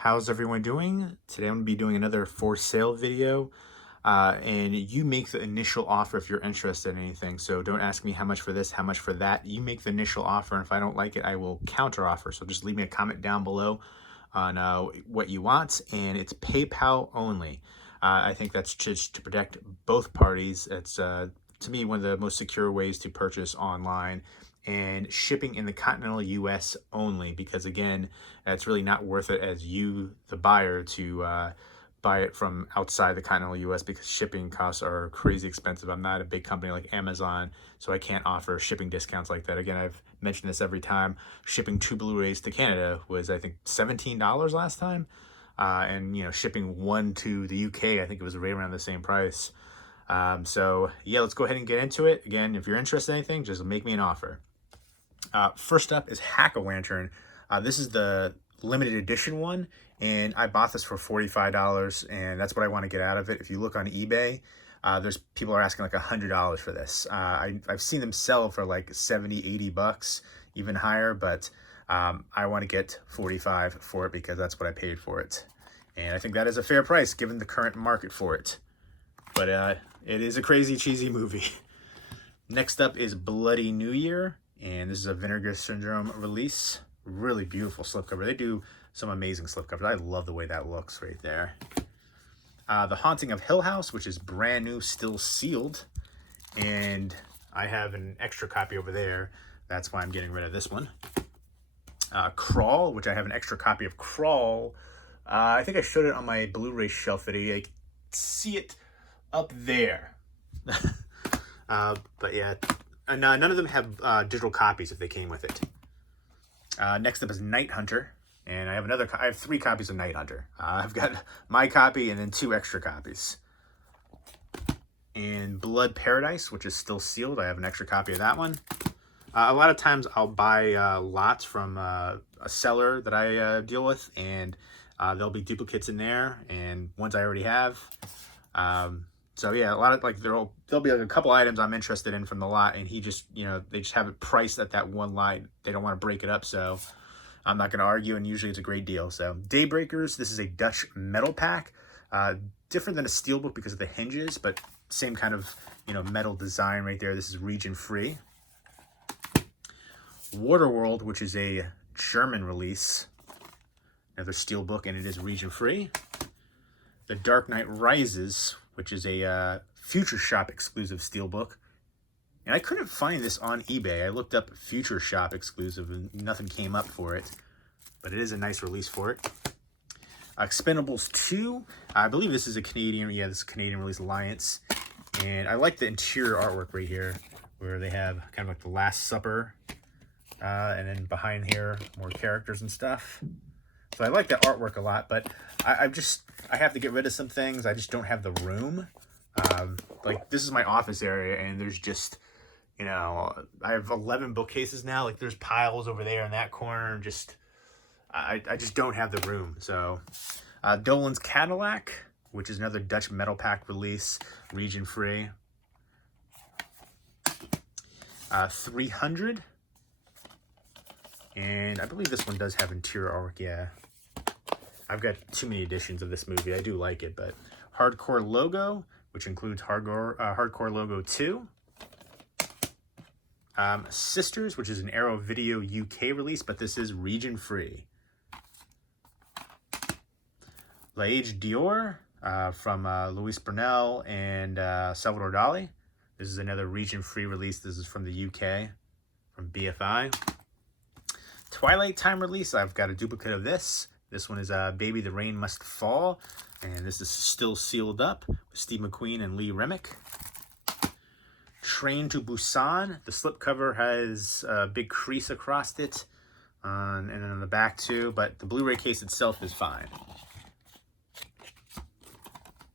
How's everyone doing? Today I'm going to be doing another for sale video. And you make the initial offer if you're interested in anything. So don't ask me how much for this, how much for that. You make the initial offer, and if I don't like it, I will counter offer. So just leave me a comment down below on what you want, and it's PayPal only. I think that's just to protect both parties. It's to me one of the most secure ways to purchase online, and shipping in the continental US only, because again, it's really not worth it as you, the buyer, to buy it from outside the continental US, because shipping costs are crazy expensive. I'm not a big company like Amazon, so I can't offer shipping discounts like that. Again, I've mentioned this every time. Shipping 2 Blu-rays to Canada was, I think, $17 last time. And shipping one to the UK, I think it was right around the same price. So yeah, let's go ahead and get into it. Again, if you're interested in anything, just make me an offer. First up is Hack-A-Lantern. This is the limited edition one, and I bought this for $45, and that's what I want to get out of it. If you look on eBay, there's people are asking like $100 for this. I've seen them sell for like 70, 80 bucks, even higher, but I want to get 45 for it because that's what I paid for it. And I think that is a fair price given the current market for it. But it is a crazy, cheesy movie. Next up is Bloody New Year, and this is a Vinegar Syndrome release. Really beautiful slipcover. They do some amazing slipcovers. I love the way that looks right there. The Haunting of Hill House, which is brand new, still sealed. And I have an extra copy over there. That's why I'm getting rid of this one. Crawl, which I have an extra copy of Crawl. I think I showed it on my Blu-ray shelf video. I can see it up there. But yeah, none of them have digital copies if they came with it. Next up is Night Hunter, and I have 3 copies of Night Hunter. I've got my copy and then 2 extra copies. And Blood Paradise, which is still sealed. I have an extra copy of that one. A lot of times I'll buy lots from a seller that I deal with, and there'll be duplicates in there, and ones I already have. So yeah, a lot of there'll be like a couple items I'm interested in from the lot, and he just they just have it priced at that one lot. They don't want to break it up, so I'm not going to argue. And usually it's a great deal. So Daybreakers, this is a Dutch metal pack, different than a Steelbook because of the hinges, but same kind of metal design right there. This is region free. Waterworld, which is a German release, another Steelbook, and it is region free. The Dark Knight Rises, which is a Future Shop exclusive Steelbook. And I couldn't find this on eBay. I looked up Future Shop exclusive and nothing came up for it. But it is a nice release for it. Expendables 2. I believe this is a Canadian, this is a Canadian release, Alliance. And I like the interior artwork right here, where they have kind of like the Last Supper. And then behind here, more characters and stuff. So I like that artwork a lot, but I have to get rid of some things. I just don't have the room. Like this is my office area, and there's just, I have 11 bookcases now. Like there's piles over there in that corner. I just don't have the room. So Dolan's Cadillac, which is another Dutch metal pack release, region free. 300. And I believe this one does have interior artwork, yeah. I've got too many editions of this movie. I do like it, but Hardcore Logo, which includes Hardcore Logo 2. Sisters, which is an Arrow Video UK release, but this is region free. L'Age Dior from Luis Bernal and Salvador Dali. This is another region free release. This is from the UK, from BFI. Twilight Time release, I've got a duplicate of this. This one is Baby the Rain Must Fall, and this is still sealed up with Steve McQueen and Lee Remick. Train to Busan, the slipcover has a big crease across it, and then on the back too, but the Blu-ray case itself is fine.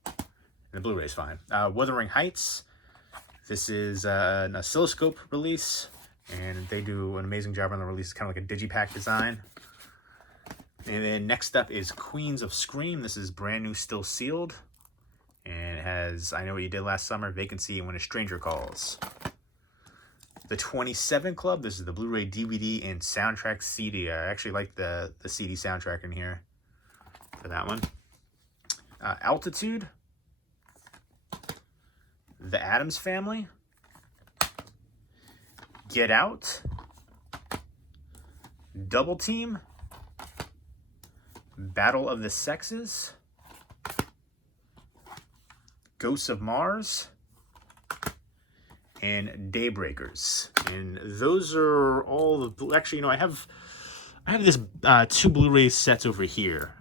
And the Blu-ray is fine. Wuthering Heights, this is an oscilloscope release, and they do an amazing job on the release. It's kind of like a digipack design. And then next up is Queens of Scream. This is brand new, still sealed. And it has I Know What You Did Last Summer, Vacancy, and When a Stranger Calls. The 27 Club. This is the Blu-ray, DVD, and soundtrack CD. I actually like the CD soundtrack in here. for that one. Altitude, The Addams Family, Get Out, Double Team, Battle of the Sexes, Ghosts of Mars, and Daybreakers. And those are all the... Actually, you know, I have this 2 Blu-ray sets over here.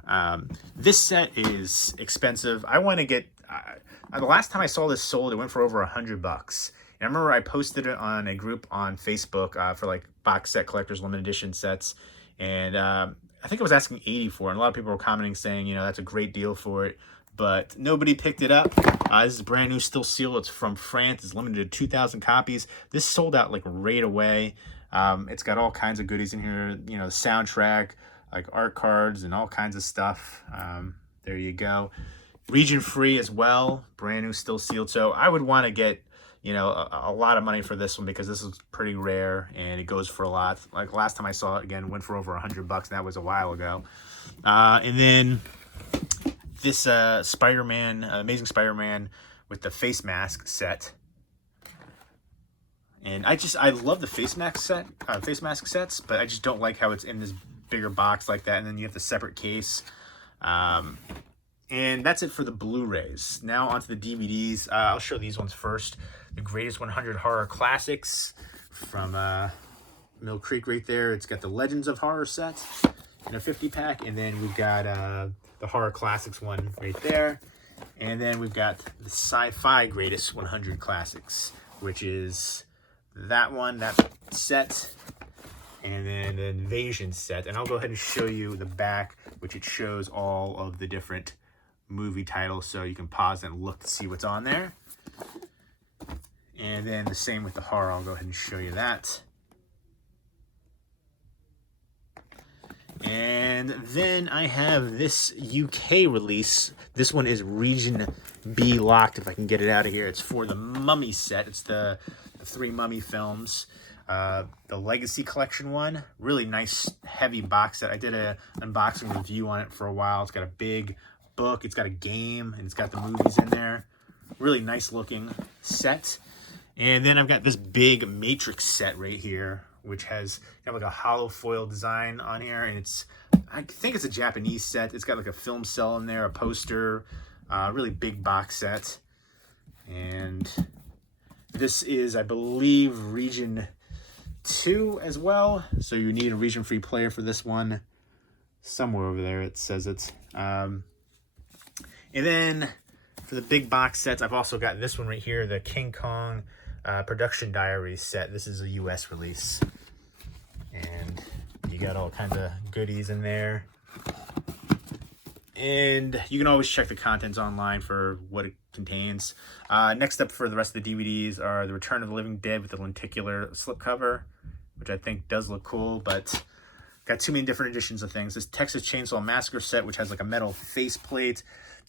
This set is expensive. I want to get... the last time I saw this sold, it went for over $100. And I remember I posted it on a group on Facebook for like box set collectors, limited edition sets. And I think I was asking $80 for it. And a lot of people were commenting saying, you know, that's a great deal for it. But nobody picked it up. This is brand new, still sealed. It's from France. It's limited to 2,000 copies. This sold out like right away. It's got all kinds of goodies in here. You know, the soundtrack, like art cards and all kinds of stuff. There you go. Region free as well. Brand new, still sealed. So I would want to get, you know, a lot of money for this one because this is pretty rare and it goes for a lot. Like last time I saw it, again, went for over $100. And that was a while ago. And then this Spider-Man, Amazing Spider-Man with the face mask set. And I love the face mask sets, but I just don't like how it's in this bigger box like that. And then you have the separate case. And that's it for the Blu-rays. Now onto the DVDs. I'll show these ones first. The Greatest 100 Horror Classics from Mill Creek right there. It's got the Legends of Horror set in a 50-pack. And then we've got the Horror Classics one right there. And then we've got the Sci-Fi Greatest 100 Classics, which is that one, that set, and then the Invasion set. And I'll go ahead and show you the back, which it shows all of the different movie titles, so you can pause and look to see what's on there. And then the same with the horror. I'll go ahead and show you that. And then I have this UK release. This one is Region B locked, if I can get it out of here. It's for the Mummy set. It's the 3 Mummy films. The Legacy Collection one. Really nice, heavy box set. I did an unboxing review on it for a while. It's got a big book. It's got a game, and it's got the movies in there. Really nice looking set. And then I've got this big Matrix set right here, which has kind of like a hollow foil design on here, and I think it's a Japanese set. It's got like a film cell in there, a poster, really big box set. And this is, I believe, Region 2 as well. So you need a region-free player for this one. Somewhere over there it says it. And then for the big box sets, I've also got this one right here, the King Kong Production Diaries set. This is a US release. And you got all kinds of goodies in there. And you can always check the contents online for what it contains. Next up for the rest of the DVDs are The Return of the Living Dead with the lenticular slipcover, which I think does look cool, but got too many different editions of things. This Texas Chainsaw Massacre set, which has like a metal faceplate,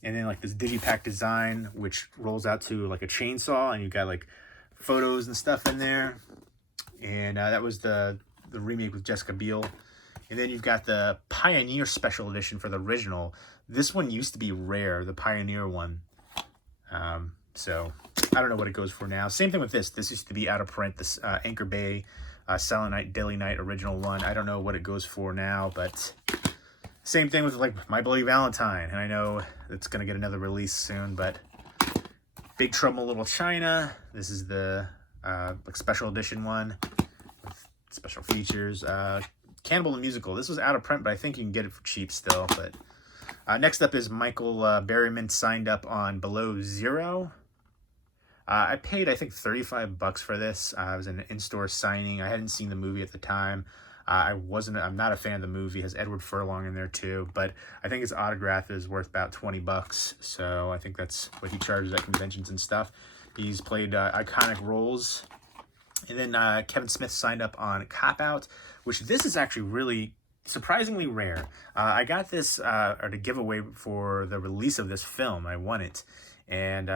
and then like this digipack design, which rolls out to like a chainsaw, and you got like photos and stuff in there. And that was the remake with Jessica Biel. And then you've got the Pioneer Special Edition for the original. This one used to be rare, the Pioneer one. So I don't know what it goes for now. Same thing with this. This used to be out of print. This Anchor Bay Silent Night, Deadly Night original one. I don't know what it goes for now, but same thing with like My Bloody Valentine. And I know it's going to get another release soon, but Big Trouble in Little China. This is the like special edition one with special features. Cannibal the Musical. This was out of print, but I think you can get it for cheap still. But next up is Michael Berryman signed up on Below Zero. I paid, I think, $35 for this. It was an in-store signing. I hadn't seen the movie at the time. I'm not a fan of the movie. It has Edward Furlong in there too, but I think his autograph is worth about $20. So I think that's what he charges at conventions and stuff. He's played iconic roles. And then Kevin Smith signed up on Cop Out, which this is actually really surprisingly rare. I got this or to give away for the release of this film. I won it. And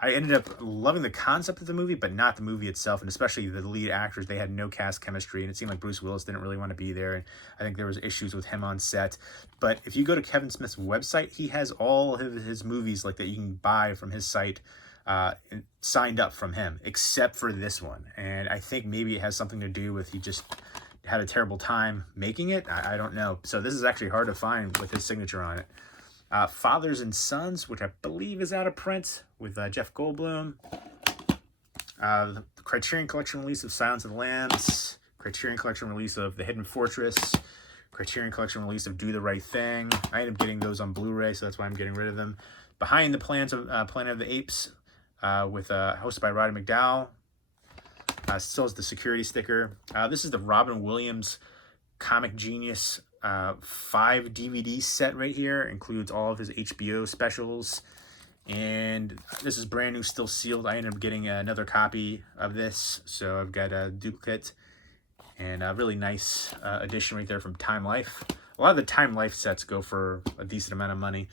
I ended up loving the concept of the movie, but not the movie itself, and especially the lead actors. They had no cast chemistry, and it seemed like Bruce Willis didn't really want to be there, and I think there was issues with him on set. But if you go to Kevin Smith's website, he has all of his movies like that you can buy from his site signed up from him, except for this one. And I think maybe it has something to do with he just had a terrible time making it. I don't know. So this is actually hard to find with his signature on it. Fathers and Sons, which I believe is out of print, with Jeff Goldblum. The Criterion Collection release of Silence of the Lambs. Criterion Collection release of The Hidden Fortress. Criterion Collection release of Do the Right Thing. I ended up getting those on Blu-ray, so that's why I'm getting rid of them. Behind the Planet of the Apes, with hosted by Roddy McDowall. Still has the security sticker. This is the Robin Williams Comic Genius 5 DVD set right here. Includes all of his HBO specials. And this is brand new, still sealed. I ended up getting another copy of this. So I've got a duplicate. And a really nice edition right there from Time Life. A lot of the Time Life sets go for a decent amount of money.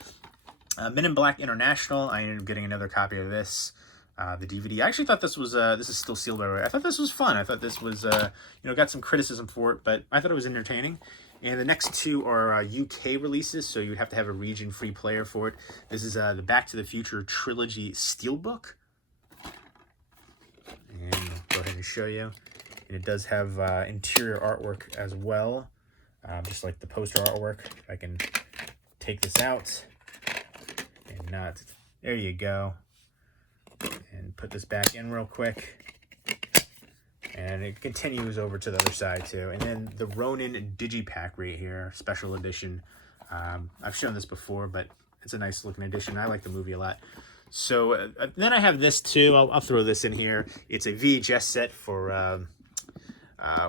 Men in Black International. I ended up getting another copy of this. The DVD. I actually thought this was, this is still sealed by the way. I thought this was fun. I thought this was, you know, got some criticism for it, but I thought it was entertaining. And the next two are UK releases, so you would have to have a region-free player for it. This is the Back to the Future Trilogy Steelbook. And I'll go ahead and show you. And it does have interior artwork as well, just like the poster artwork. I can take this out and not, there you go. And put this back in real quick. And it continues over to the other side too. And then the Ronin Digipack right here, special edition. I've shown this before, but it's a nice looking edition. I like the movie a lot. So then I have this too. I'll throw this in here. It's a VHS set for,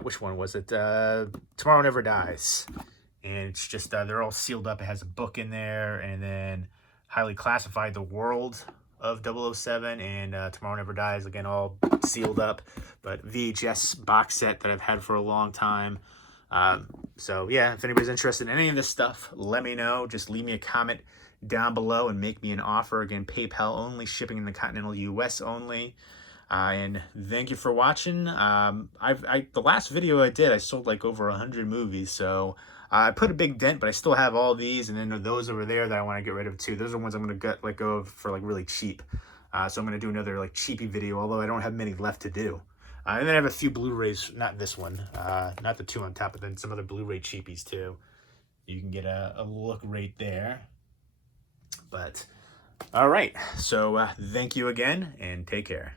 which one was it? Tomorrow Never Dies. And it's just, they're all sealed up. It has a book in there, and then Highly Classified, The World of 007, and Tomorrow Never Dies, again, all sealed up, but VHS box set that I've had for a long time. So yeah, if anybody's interested in any of this stuff, let me know. Just leave me a comment down below and make me an offer. Again, PayPal only, shipping in the continental US only. And thank you for watching. The last video I did, I sold like over 100 movies, so I put a big dent, but I still have all these, and then those over there that I want to get rid of too. Those are the ones I'm going to let go of for like really cheap. So I'm going to do another like cheapy video, although I don't have many left to do. And then I have a few Blu-rays, not this one, not the two on top, but then some other Blu-ray cheapies too. You can get a look right there. But all right, so thank you again, and take care.